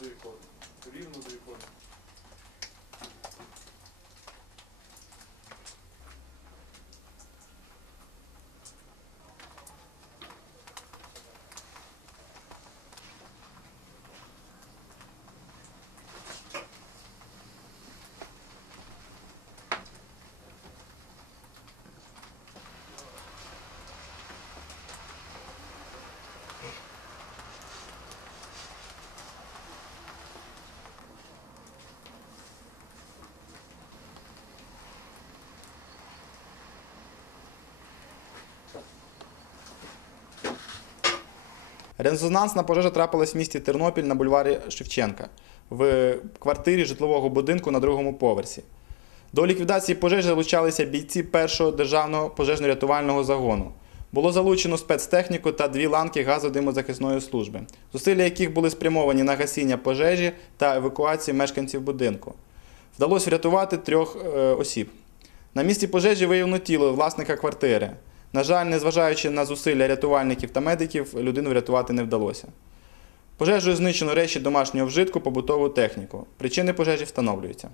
до ікони, рівно до. Резонансна пожежа трапилась в місті Тернопіль на бульварі Шевченка в квартирі житлового будинку на другому поверсі. До ліквідації пожежі залучалися бійці першого державного пожежно-рятувального загону. Було залучено спецтехніку та дві ланки газодимозахисної служби, зусилля яких були спрямовані на гасіння пожежі та евакуацію мешканців будинку. Вдалося врятувати трьох е, осіб. На місці пожежі виявлено тіло власника квартири. На жаль, незважаючи на зусилля рятувальників та медиків, людину врятувати не вдалося. Пожежею знищено речі домашнього вжитку, побутову техніку. Причини пожежі встановлюються.